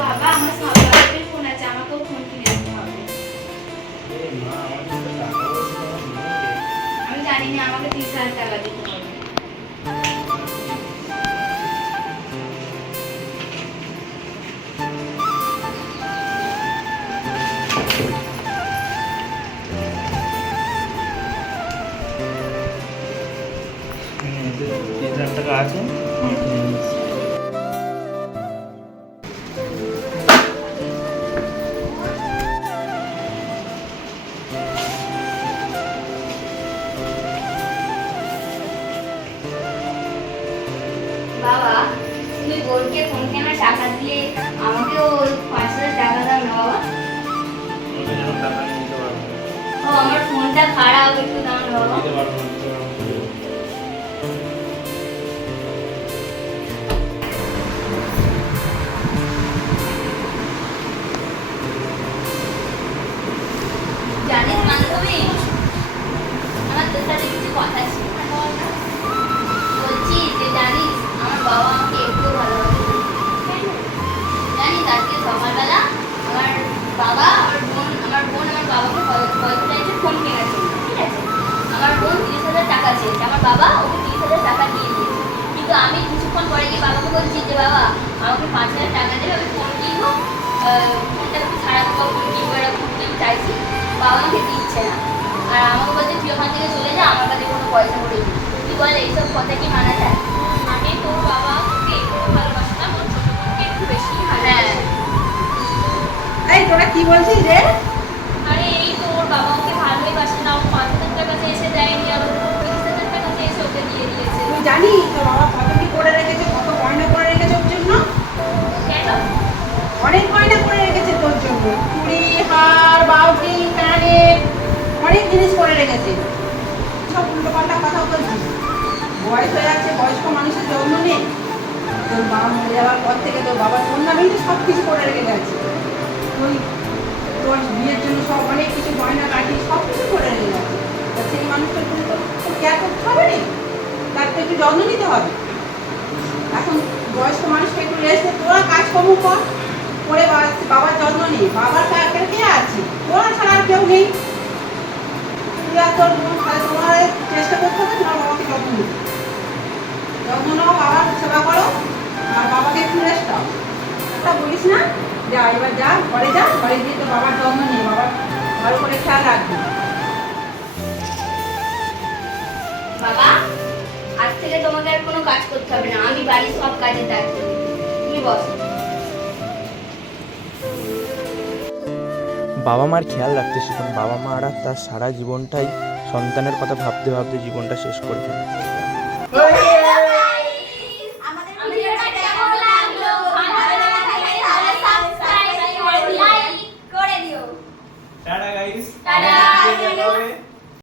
বাবা আমার সবার ফোন আছে, আমাকেও ফোন কিনে দিতে হবে। আমি জানি না, আমাকে 30,000 টাকা দিতে হবে। টাকা আছে। বাবা তুমি বোনকে ফোন কেনার টাকা দিয়ে আমাকেও 5,000 টাকা দাও না বাবা। ও আমার ফোনটা খারাপ, একটু দাও না বাবা। জানিস বান্ধবী, আমার তোর সাথে কিছু কথা ছিল। বলছি যে জানিস আমার বাবা আমাকে একটু ভালোবাসে না। জানিস আজকে সকালবেলা আমার বাবা আমার বোন আমার বাবাকে পয়সা চাইছে ফোন কেনার জন্য, ঠিক আছে? আমার বোন 30,000 টাকা চেয়েছে, আমার বাবা ওকে 30,000 টাকা দিয়ে দিয়েছে। কিন্তু আমি কিছুক্ষণ পরে গিয়ে বাবাকে বলছি যে বাবা আমাকে 5,000 টাকা দেবে, আমি ফোন কিনবো, ফোনটা একটু খারাপ বা ফোন কিনবো, এরকম আমি চাইছি। বাবা আমাকে দিচ্ছে না, আর আমাকে বলছে তুই ওখান থেকে চলে যা, আমার কাছে কোনো পয়সা করে দিই। তুই বল এইসব কথা কি মানা যায়? মানে তোর বাবা তোকে একটু ভালোবাসে না, তোর ছোট বোনকে একটু বেশি ভালোবাসে। এই তোরা কি বলছিস রে? আরে এই তোর বাবা ওকে ভালোই বাসে না, ও 5,000 টাকা চেয়েছে দেয়নি, আর ওর 30,000 টাকা চেয়েছে ওকে দিয়ে দিয়েছে। তুই জানিস তোর বাবা কত কি করে রেখেছে, কত গয়না করে রেখেছে ওর জন্য? কেন? অনেক গয়না করে রেখেছে তোর জন্য, চুড়ি, হার, বাউটি, কানের, অনেক জিনিস করে রেখেছে। সব উল্টো পাল্টা কথা বলছিস। বয়স হয়ে যাচ্ছে, বয়স্ক মানুষের জন্ম নেই। তোর বাবা মরে যাওয়ার পর থেকে তোর বাবা তোর নামেই তো সব কিছু করে রেখে গেছে। তুই তোর বিয়ের জন্য সব অনেক কিছু গয়না কাটি সব কিছু করে রেখে গেছে। তা সেই মানুষটার জন্য তোর কেয়ার করতে হবে না, তার তো একটু যত্ন নিতে হবে। এখন বয়স্ক মানুষকে একটু রেস্ট দে, তোরা কাজকর্ম কর, করে বাবার যত্ন নেই। বাবার কাছে কে আছে? তোরা ছাড়া আর কেউ নেই। তুই আর তোর বোন তাহলে তোমার চেষ্টা করতে হবে তোমার বাবাকে যত্ন নিতে। যত্ন নাও, বাবার সেবা করো, আর বাবাকে একটু রেস্ট দাও। তা বলিস না, যা এবার যা ঘরে যা, ঘরে গিয়ে তোর বাবার যত্ন নিয়ে বাবার ভালো করে খেয়াল রাখবি। বাবা আজ থেকে তোমাকে আর কোনো কাজ করতে হবে না, আমি বাড়ির সব কাজের দায়িত্ব নিই। তুমি বসো। বাবা মার খেয়াল রাখতে শিখুন। বাবা মারা তার সারা জীবনটাই সন্তানের কথা ভাবতে ভাবতে জীবনটা শেষ করে ফেলে।